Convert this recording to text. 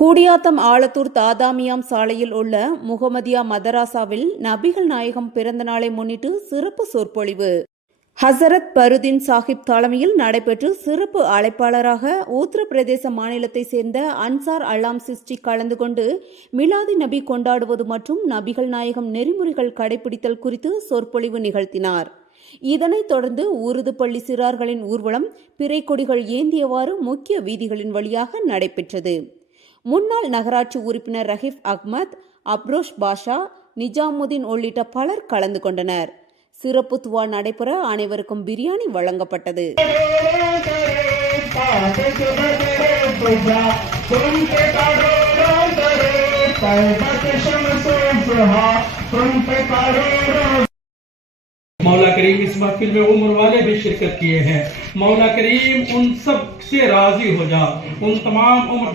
கூடியாத்தம் ஆலத்தூர் தாதாமியாம் சாலையில் உள்ள முகமதியா மதராசாவில் நபிகள் நாயகம் பிறந்த நாளை முன்னிட்டு சிறப்பு சொற்பொழிவு ஹசரத் பருதீன் சாஹிப் தலைமையில் நடைபெற்று சிறப்பு அழைப்பாளராக உத்தரப்பிரதேச மாநிலத்தைச் சேர்ந்த அன்சார் அல்லாம் சிஸ்டி கலந்து கொண்டு மிலாதி நபி கொண்டாடுவது மற்றும் நபிகள் நாயகம் நெறிமுறைகள் கடைபிடித்தல் குறித்து சொற்பொழிவு நிகழ்த்தினார் இதனைத் தொடர்ந்து உருது சிறார்களின் ஊர்வலம் பிறை கொடிகள் ஏந்தியவாறு முக்கிய வீதிகளின் வழியாக நடைபெற்றது முன்னாள் நகராட்சி உறுப்பினர் ரஹீப் அஹ்மத் அப்ரோஷ் பாஷா நிஜாமுதீன் உள்ளிட்ட பலர் கலந்து கொண்டனர் சிறப்பு துவா நடைபெற அனைவருக்கும் பிரியாணி வழங்கப்பட்டது मौला करीम इस महफिल में उम्र वाले भी शिरकत किए हैं मौला करीम उन सब से राजी हो जा उन तमाम उम्र